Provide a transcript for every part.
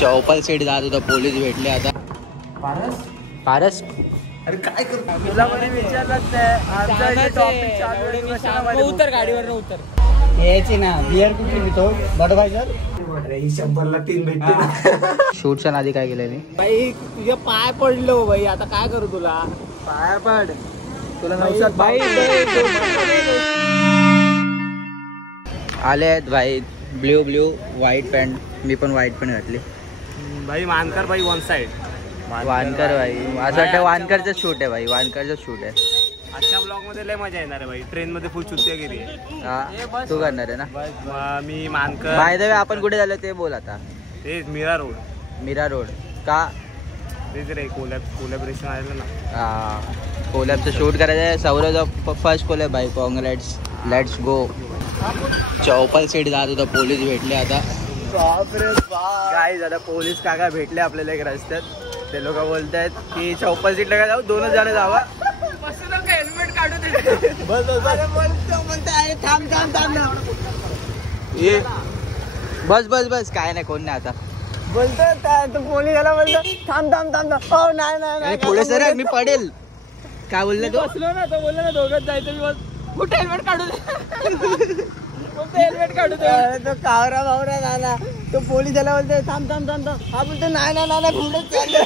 Chaupal seat जात होता, police भेटले आता. पारस अरे काय करतो तुला मध्ये विचारलंच नाही. उतर गाडीवर उतर. यायची ना बियर कुठली पितो बडवायझर. अरे 100ला 3 भेटते. शूटच्या आधी काय केलं मी भाई तुझ्या पाय पडलो भाई. आता काय करू तुला. पाय पड तुला नवसात भाई. आले आहेत भाई. Blue white pant. मी पण व्हाईट पॅन्ट घातली भाई. मानकर भाई वन साइड. वानकर भाई. असं वाटतं वानकरचं शूट आहे भाई. वानकरचं शूट आहे. आजच्या ब्लॉग मध्ये लय मजा येणार आहे भाई. ट्रेन मध्ये फुल चुत्या गेली. तू करणार आहे ना. मी मानकर. बाय द वे आपण कुठे झालो ते बोल आता. तेच मीरा रोड. मीरा रोड का. तेच रे कोलॅबरेशन आलेलं ना. कोलॅबचं शूट करायचं आहे. सौरवचा फर्स्ट कोलॅब भाई. Congrats. Let's go. Chaupal seat जात होता, पोलीस भेटले आता. काय झालं. पोलीस काका भेटले आपल्याला एक रस्त्यात. ते लोक बोलतायत की चौपल सीटला काय जाऊ. 2च जण जावा. हेल्मेट काढू दे. बस काय नाही. कोण नाही आता बोलतो. पोलीस आला बोलतो थांब. हो नाही पुढे सर मी पडेल. काय बोलला तो. बसलो ना तो बोलला ना दोघंच जायचं. मी कुठे हेल्मेट काढू दे. हेल्मेट काढू दे. तो कावरा भावरा झाला. तो पोलीस आला बोलतो थांब. हा बोलतो नाही पुढेच चाललोय.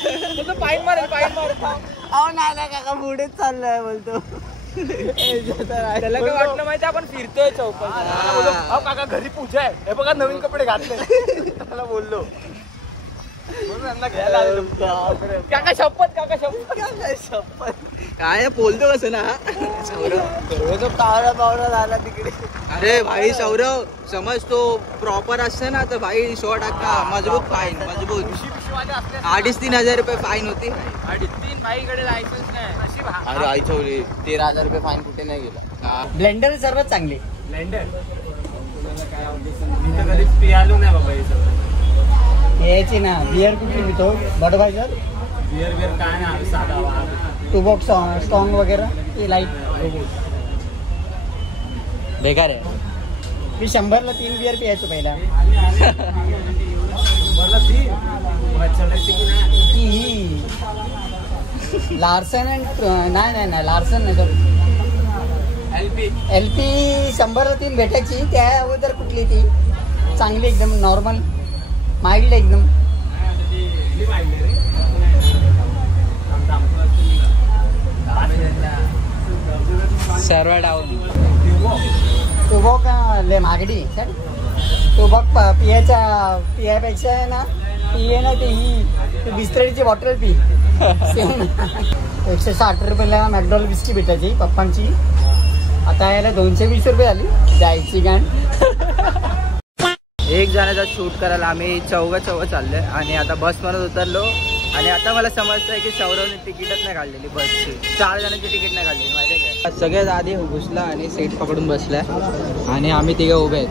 पाईन मारेल. अहो नाही काका पुढेच चाललोय बोलतो. त्याला काय वाटलं माहिती आपण फिरतोय चौपल. काका घरी पूजा आहे. हे बघा नवीन कपडे घातले. त्याला बोललो काका शपथ. काय बोलतो कसं ना. तो कावरा भावरा झाला तिकडे. अरे भाई सौरव समज तो प्रॉपर असतं ना तर भाई 100 टक्का मजबूत फाईन. 2,500-3,000 रुपये फाईन होती. 3.5 भाईकडे लायसन्स नाही. अरे आई चौरी 13,000 रुपये फाईन कुठे नाही गेला. ब्लेंडर सर्वात चांगले. ब्लेंडर कधी पियालो नाही बाबा. हे सगळं यायची ना. बियर कुठली पितो बडवायझर. बियर काय नाही. साधा टूबॉक्स स्ट्रॉंग वगैरे. लाईट बेकार आहे. मी 100ला 3 बियर पियायचो पहिला. लार्सन नाही लार्सन नाही तर LP 100ला 3 भेटायची. त्या अगोदर कुठली ती चांगली एकदम नॉर्मल माइल्ड एकदम. सर्व डाऊन. टोबॉक लय महागडी. टोबॉक पियापेक्षा आहे ना. पिये ना ते ही बिस्लरीची बॉटल पी. 160 रुपयाला मॅकडॉल बिस्की भेटायची पप्पांची. आता यायला 220 रुपये झाली. जायची गाण. एक जणाचा शूट करायला आम्ही चौघ चाललोय. आणि आता बसमधून उतरलो. आणि आता मला समजतंय की सौरवने तिकीटच नाही काढलेली बसची. 4 जणांची तिकीट नाही काढलेली माहिती आहे का. सगळ्यात आधी घुसला आणि सीट पकडून बसलाय. आणि आम्ही तिघे उभे आहेत.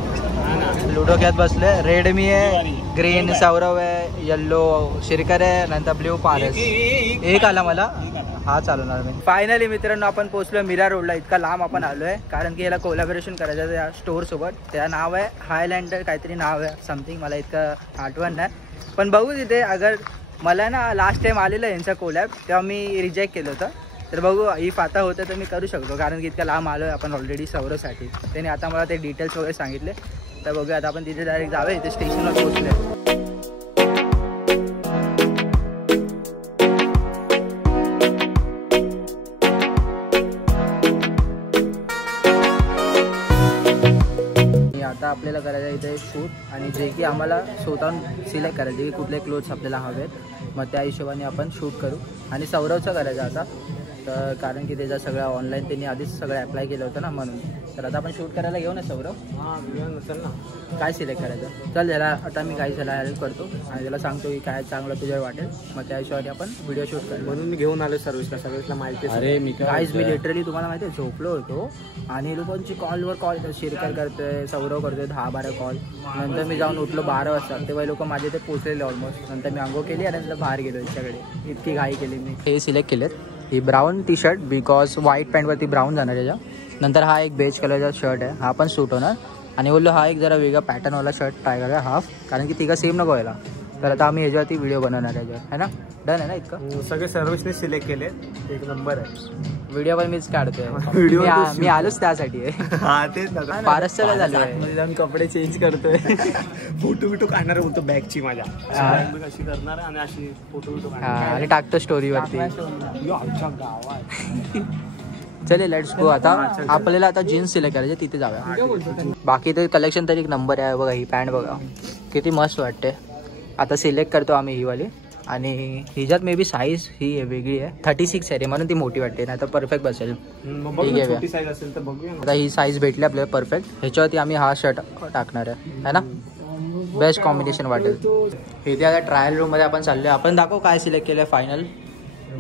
लुडो खेळत बसलोय. रेड मी आहे, ग्रीन सौरव आहे, येल्लो शिरकर आहे, नंतर ब्ल्यू पारस. एक आला मला. हा चालवणार मी. फायनली मित्रांनो आपण पोहोचलोय मीरा रोडला. इतका लांब आपण आलोय कारण की याला कोलॅबोरेशन करायचं आहे या स्टोर सोबत. त्या नाव आहे हायलँड काहीतरी नाव आहे समथिंग. मला इतकं आठवण नाही. पण बघू तिथे. अगर मला ना लास्ट टाइम आलेलं यांचा कोलॅब तेव्हा मी रिजेक्ट केलं होतं. तर बघू इफ आता होतं तर मी करू शकतो कारण की इतकं लांब आलो आहे आपण ऑलरेडी सौरवसाठी. त्याने आता मला ते डिटेल्स वगैरे सांगितले. तर बघूया आता आपण तिथे डायरेक्ट जाऊया. इथे स्टेशनवर पोहोचले. आता आपल्याला करायचं आहे इथे शूट. आणि जे की आम्हाला स्वतःहून सिलेक्ट करायचे की कुठले क्लोथ्स आपल्याला हवेत. मग त्या हिशोबाने आपण शूट करू. आणि सौरवचं करायचं आता. तर कारण की त्याचा सगळं ऑनलाईन त्यांनी आधीच सगळं अप्लाय केलं होतं ना म्हणून. तर आता आपण शूट करायला घेऊ ना सौरव. चल ना. काय सिलेक्ट करायचं. चल त्याला आता मी काही त्याला हेल्प करतो. आणि त्याला सांगतो की काय चांगलं तुझ्यावर वाटेल. मग त्या हिशोबाने आपण व्हिडिओ शूट करू. म्हणून मी घेऊन आलो सर्व्हिसला माहिती. अरे मी लिटरली तुम्हाला माहिती आहे झोपलो होतो. आणि लोकांची कॉलवर कॉल शिरकर करतोय, सौरव करतोय 10-12 कॉल. नंतर मी जाऊन उठलो 12 वाजता. तेव्हा लोक माझे ते पोचलेले ऑलमोस्ट. नंतर मी आंघोळ केली आणि नंतर बाहेर गेलो. यांच्याकडे इतकी घाई केली मी. हे सिलेक्ट केलेत. ही brown T shirt because white पॅन्टवरती ब्राऊन जाणार त्याच्या. नंतर हा एक बेज कलरचा शर्ट आहे, हा पण सूट होणार. आणि बोललो हा एक जरा वेगळा पॅटर्नवाला शर्ट ट्राय करूया हाफ, कारण की तिघं सेम नको व्हायला. तर आता आम्ही ह्याच्यावरती व्हिडिओ बनवणार याच्यावर है ना. डन आहे ना इतकं. सगळे सर्विसने सिलेक्ट केले, एक नंबर आहे. व्हिडिओ पण मीच काढतोय. व्हिडिओ मी आलोच त्यासाठी आहे. हा तेच ना. पारसचं काय झालं मध्ये जाऊन कपडे चेंज करतोय. फोटो बिटो काढणार होतो बॅगची माझ्या. अशी करणार आणि अशी फोटो बिटो काढणार आणि टाकतो स्टोरीवरती. आमच्या गावात. चले लेट्स गो. आता आपल्याला आता जीन्स सिलेक्ट करायचे, तिथे जाऊया. बाकी तर कलेक्शन तरी एक नंबर आहे. बघा ही पॅन्ट बघा किती मस्त वाटते. आता सिलेक्ट करतो आम्ही ही वाली. आणि हिच्यात मे बी साईज ही वेगळी आहे, 36 आहे रे, म्हणून ती मोठी वाटते. नाही तर परफेक्ट बसेल. छोटी साईज असेल तर बघूया. आता ही साईज भेटली आपल्याला परफेक्ट. ह्याच्यावरती आम्ही हा शर्ट टाकणार आहे ना. बेस्ट कॉम्बिनेशन वाटेल. इथे आता ट्रायल रूम मध्ये आपण चाललोय. आपण दाखव काय सिलेक्ट केलंय फायनल.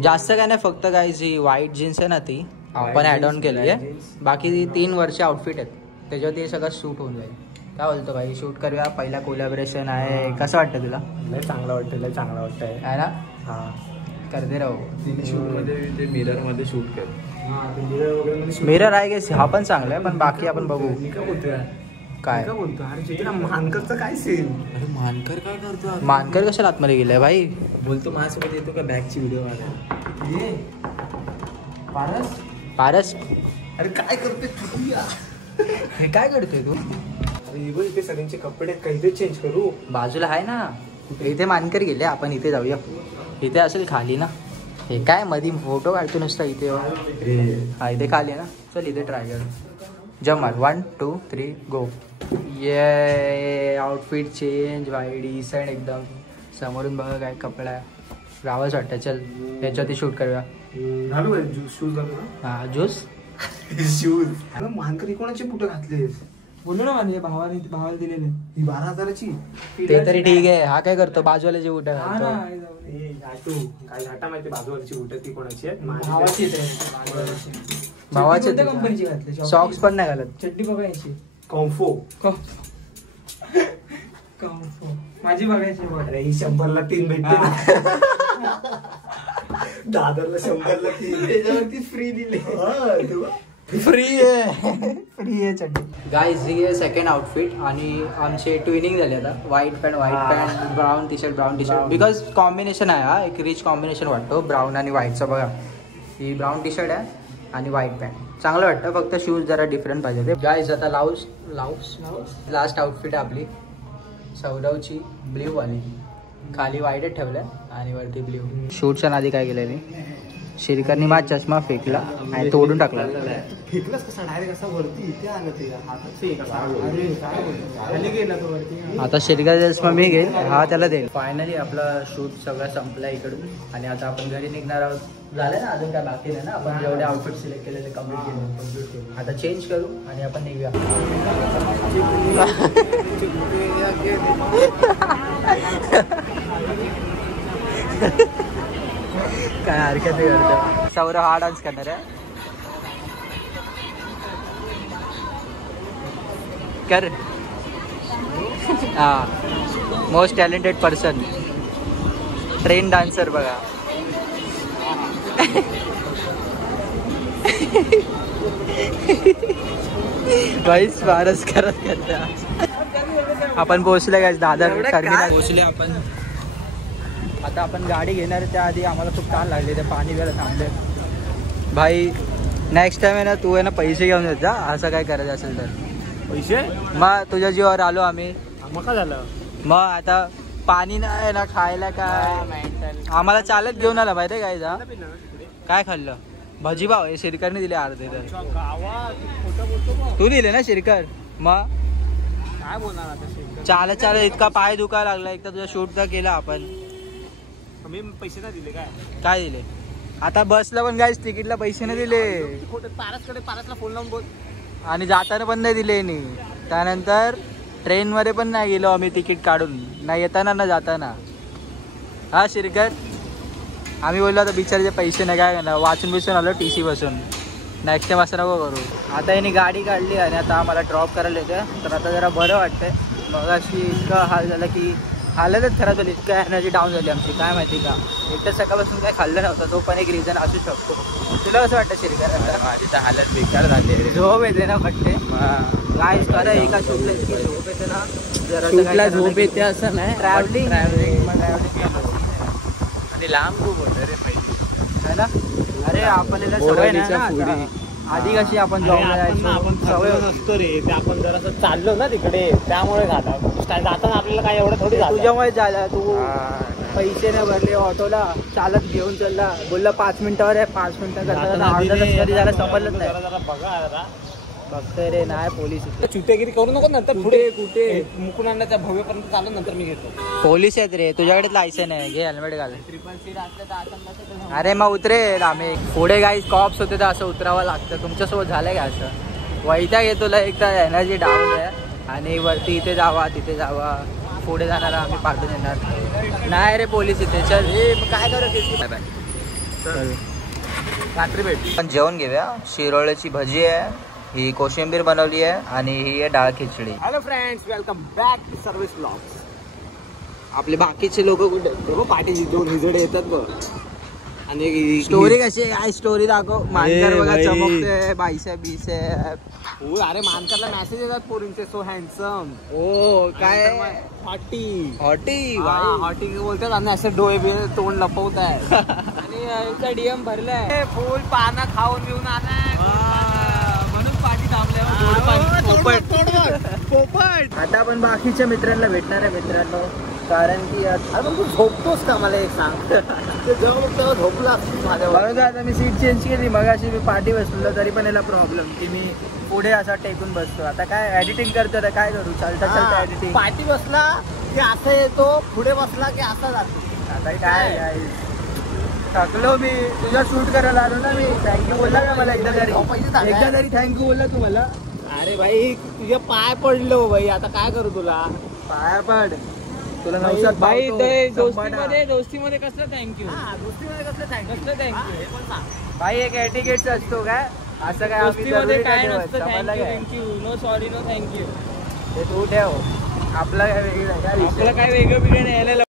जास्त काय नाही, फक्त काय जी व्हाईट जीन्स आहे ना ती आपण ऍड ऑन केली आहे. बाकी 3 वर्ष आउटफिट आहेत, त्याच्यावरती सगळं शूट होऊन जाईल. काय बोलतो भाई, शूट करूया. पहिला कोलॅबरेशन आहे, कसं वाटतं तुला? लय चांगलं वाटतं, लय चांगलं वाटतंय आहे ना. हा करते राहू. शूटमध्ये ते मिररमध्ये शूट कर. मिरर आहे की हा पण चांगला आहे, पण बाकी आपण बघू. मी काय बोलतोय काय बोलतो अरे जिथे मानकरचं काय सीन. अरे मानकर काय करतो? मानकर कशाला आतमध्ये गेलाय भाई? बोलतो माझ्यासोबत येतो का बॅगची व्हिडिओ ये पारस. पारस अरे काय करतोय? हे काय करतोय तू? अरे बघ इथे सगळ्यांचे कपडे काही चेंज करू. बाजूला आहे ना, इथे मानकर गेले, आपण इथे जाऊया. इथे असेल खाली ना. हे काय मधी फोटो काढतो नुसता इथे. हा इथे खाली आहे ना. चल इथे ट्राय कर. जमाल 1 2 3 गो. ये आउटफिट चेंज भाई, डिसेंट एकदम. समोरून बघा काय कपडा आहे, गावाच वाटतं. चल त्याच्यावरती शूट करूया. घालू शूज घालू ना. हा ज्यूस शूज. मानकरी कोणाचे बुट घातलेस? बोललो ना माझ्या भावाला दिलेले. ही 12,000ची. ते तरी ठीक आहे. हा काय करतो बाजूवाल्याची बुट घालतो. काय घाटा माहिती बाजूवरची बुट ती कोणाची आहेत? भावाचे कंपनीची घातले. सॉक्स पण नाही घालत. चड्डी बघायची. कॉम्फो. माझी बघायची. अरे ही 100ला 3 भेटते ना. दादरला 100ला 3 त्याच्यावरती फ्री दिले. फ्री आहे चड्डी. गाईज ही आहे सेकंड आउटफिट. आणि आमचे ट्विनिंग झाले आता. White pant brown T shirt because combination आहे. हा एक रिच कॉम्बिनेशन वाटतो ब्राऊन आणि व्हाईटचा. बघा ही ब्राऊन टी शर्ट आहे आणि व्हाईट पॅन्ट चांगलं वाटतं. फक्त शूज जरा डिफरंट पाहिजे ते. गाईज आता लास्ट आउटफिट आहे आपली सौरवची ब्ल्यू वाली. खाली व्हाईटच ठेवलंय आणि वरती ब्ल्यू. शूटच्या आधी काय केलंय मी, शिरकरनी माझा चष्मा फेकला आणि तोडून टाकला. फेकलास कसा? डायरेक्ट असा वरती इथे आलं ते खाली गेला तो वरती. आता शिरकरचा चष्मा मी घेईल, हा त्याला देईल. फायनली आपला शूट सगळं संपला इकडून. आणि आता आपण घरी निघणार आहोत. झालं ना, अजून काय बाकी नाही ना. आपण जेवढे आउटफिट सिलेक्ट केले ते कम्प्लीट केले. आता चेंज करू आणि आपण निघूया. काय हरकत करतो. सौरव हा डान्स करणार आहे. कर. हा most talented person, train dancer बघा. बाईस बारस करत करता. आपण पोहोचले काय दादर टर्मिनल पोहोचले आपण. आता आपण गाडी घेणार त्याआधी आम्हाला खूप ताण लागले. ते पाणी प्यायला थांबले. भाई नेक्स्ट टाइम आहे ना तू आहे ना पैसे घेऊन येत जा. असं काय करायचं असेल तर. पैसे मग तुझ्या जीवावर आलो आम्ही. मग काय झालं? मग आता पाणी नाही ना खायला काय. आम्हाला चालत घेऊन आला माहिती काय जा. काय खाल्लं? भजीपाव हे शिरकरने दिले अर्धे. तर तू दिले ना शिरकर. मग काय बोलणार आता? चालत चालत इतका पाय दुखायला लागला. एक तर तुझा शूट तर केला आपण. मी पैसे नाही दिले. काय दिले? आता बसला पण गाईस तिकीटला पैसे नाही दिले. पारसला फोन लावून बोल. आणि जाताना पण नाही दिले. त्यानंतर ट्रेनमध्ये पण नाही गेलो आम्ही तिकीट काढून. नाही येताना ना जाताना. हा शिरकर आम्ही बोललो आता बिचाराचे पैसे नाही काय करणार. वाचून आलो TC बसून. नेक्स्ट टाइम असं नको करू. आता यांनी गाडी काढली आणि आता आम्हाला ड्रॉप करायला येते. तर आता जरा बरं वाटतंय. मग अशी इतका हाल झाला की हालतच खराब झाली, इतकं एनर्जी डाऊन झाली आमची, काय माहिती का. एक तर सकाळपासून काय खाल्लं नव्हतं, तो पण एक रिझन असू शकतो. तुला कसं वाटतं श्रीकर? माझी तर हालत बेकार झाली. झोप येते ना वाटते काय खरं. एका शूटला इतकी झोप येते ना, शूटला झोप येते असं नाही, ट्रॅव्हलिंग आणि लांब खूप होतं रे पहिले है ना. अरे आपल्याला सवय नाही ना आता. आधी कशी आपण जॉबला जायचो, आपण सवय होती. नसतो रे ते, आपण जरा चाललो ना तिकडे त्यामुळे झाला. जाताना आपल्याला काय एवढं थोडी झालं. तुझ्यामुळे झाला. तू पैसे नाही भरले ऑटोला, चालत घेऊन चालला, बोलला 5 मिनिटावर आहे, 5 मिनिटं करता अर्धा तास कधी झाला समजलंच नाही. जरा बघा जरा बघतोय रे नाही पोलीस इथे. चुतेगिरी करू नको नंतर. पुढे कुठे मुकुंदाच्या भव्यपर्यंत चालू, नंतर मी घेतो. पोलीस आहेत रे, तुझ्याकडे लायसन आहे, घे हेल्मेट घाल. अरे मग उतरेल आम्ही पुढे. गाईज कॉप्स होते तर असं उतरावं लागतं. तुमच्यासोबत झालंय का असं? वैताग येतो तुला, एकदा एनर्जी डाऊन आहे आणि वरती इथे जावा तिथे जावा, पुढे जाणारा आम्ही पाठवून येणार नाही रे पोलीस इथे. चल हे काय करू, रात्री भेट. पण जेवण घेऊया. शिरोळ्याची भजी आहे, ही कोशिंबीर बनवली आहे आणि ही आहे डाळ खिचडी. Hello friends, welcome back to service blogs. आपले बाकीचे लोक कुठे? पाठीची 2 हिजडे येतात बघ. आणि स्टोरी कशी आहे? काय स्टोरी दाखव. मांजर बघा चमकते, बाईसे बीसे. अरे मानकरला मेसेज येतात पोरींचे, सो हँडसम. ओ काय हॉटी हॉटी हॉटी बोलतात आणि असं डोळे बिळे तोंड लपवत आहे. आणि डीएम भरलाय, फुल पानं खाऊन घेऊन आलाय म्हणून पाठी पोपट. आता आपण बाकीच्या मित्रांना भेटणार आहे मित्रांनो, कारण की अरे तू झोपतोस का? मला एक सांग. जेव्हा झोपला बरोबर. आता मी सीट चेंज केली, मगाशी मी पाठी बसलो तरी पण याला प्रॉब्लेम की मी पुढे असा टेकून बसतो. आता काय एडिटिंग करतो तर काय करू, चालता चालता एडिटिंग. पाठी बसला की असं येतो, पुढे बसला की असा जातो. आता काय थकलो मी, तुझा शूट करायला आलो ना मी. थँक्यू बोलला का मला एकदा तरी थँक्यू बोलला तू मला. अरे भाई तुझ्या पाय पडलो भाई, आता काय करू तुला? पाया पड तुला नवसात भाई पावतो. ते संपाटा. दोस्तीमध्ये कसलं थँक्यू, गोष्टीमध्ये कसलं कसलं थँक्यू. भाई एक एटिकेट्स असतो काय, असं काय आम्ही दोस्तीमध्ये जरुरी काय नाही ठेवत. नसतं. समजलं काय? Thank you no sorry no thank you. ते तू ठेव, आपलं काय वेगळं काय विषय. आपलं काय वेगळं बिगळं नाही. यायला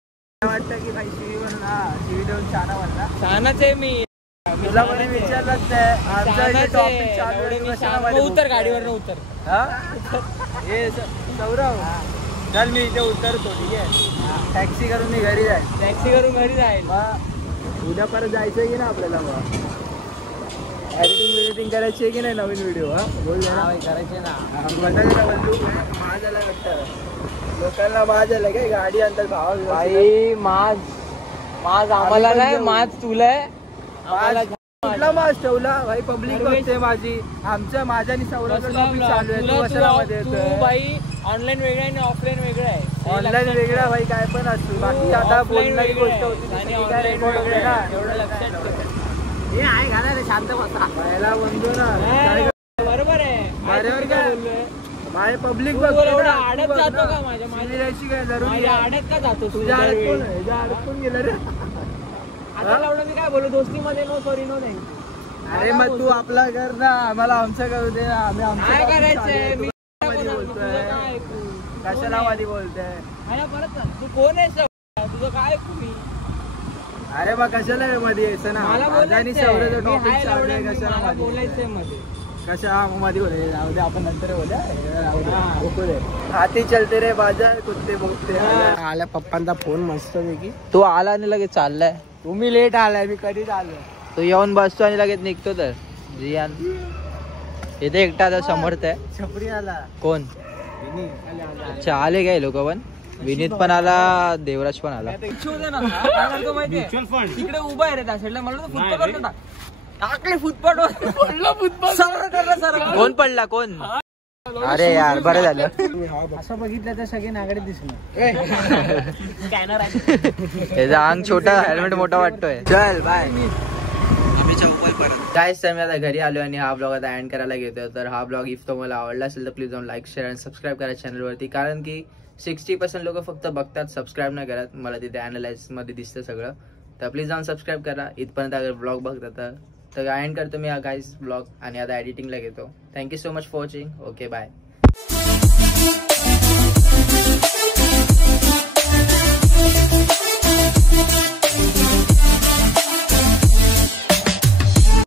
वाटतं की भाई शिवी म्हणला, शिवी देऊन छाना म्हणला. छानच आहे मी. तुला कोणी विचारलंच नाही. आमचा इथे टॉपिक चालू आहे, तू कशाला मध्ये उतर बोलतोय? गाडीवर उतर. हा? हे सौरव चल मी इथे उतरतो, ठीक आहे? टॅक्सी करून मी घरी जाईल. टॅक्सी करून घरी जाईल. मग उद्या परत जायचंय की ना आपल्याला? मग एडिटिंग करायची आहे की नाही नवीन व्हिडिओ? हा बोल ना. करायचे ना. बघायला माझ्याला वाटतं लोकांना माझ्याला काय गाडी आणतात भावा. भाई माझ आम्हाला नाही, माझ तुला आहे. आम्हाला कुठला मास ठेवला भाई? पब्लिक बघते माझी. माझ्या आणि सौरवचा टॉपिक चालू आहे, तू कशाला मध्ये येतोय? बाई ऑनलाईन वेगळं आहे आणि ऑफलाईन वेगळं आहे. ऑनलाईन वेगळा भाई काय पण असतो. बाकी आता बोलणारी गोष्ट होती आणि ती काय रेकॉर्ड वगैरे ना. एवढं लक्षात ठेव. हे आहे घाला रे, शांत बसा. पहिला म्हणतो ना बरोबर आहे. बरोबर काय बोललोय. माझे पब्लिक तू एवढं आडत जातो का? माझ्या काय जरूर माझ्या आडत का जातो तू? तुझ्या अडकून गेलं रे. आता लावलं मी काय बोलू? दोस्तीमध्ये नो सॉरी नो थँक्यू. अरे मग तू आपला कर ना, आम्हाला आमचं करू दे ना. आम्ही काय करायचंय? मी बोलतोय कशाला मध्ये बोलतोय? परत तू कोण आहेस? तुझं काय ऐकू मी? अरे मग कशाला मध्ये यायचं ना? मला माझा आणि सौरवचा टॉपिक चालू आहे, कशाला मला मध्ये बोलायचंय मध्ये. कशा मध्ये बोलायचं? जाऊ दे, आपण नंतर बोलूया. हाती चलते रे बाजार, कुत्ते बोलते. आल्या पप्पांचा फोन मस्त पैकी. तू आला आणि लगेच चाललाय. तुम्ही लेट आलाय, मी कधीच आलोय. तू येऊन बसतो आणि लगेच निघतो. तर जियान इथे एकटा आता समर्थ आहे. छपरी आला. कोण? अच्छा आले काय लोक पण? विनीत पण आला, देवराज पण आला. म्युच्युअल फंड तिकडे उभा आहे रे त्या साईडला. मला फुटपाथ टाकले फुटपाथ. कोण पडला? कोण? अरे यार बरं झालं. असं बघितलं तर सगळे नागडे दिसणार. त्याचा अंग छोटा, हेल्मेट मोठा वाटतोय. चल बाय. गाईस तर मी आता घरी आलो आणि हा ब्लॉग आता एंड करायला घेतोय. तर हा ब्लॉग इफ तुम्हाला आवडला असेल तर प्लीज जाऊन लाईक शेअर आणि सबस्क्राईब करा चॅनलवरती, कारण की 60% लोक फक्त बघतात, सबस्क्राईब नाही करत. मला तिथे अनालाइज मध्ये दिसतं सगळं. तर प्लीज जाऊन सबस्क्राईब करा. इथपर्यंत अगर ब्लॉग बघता तर एंड करतो मी हा गाईस ब्लॉग आणि आता एडिटिंगला घेतो. Thank you so much for watching. Okay bye.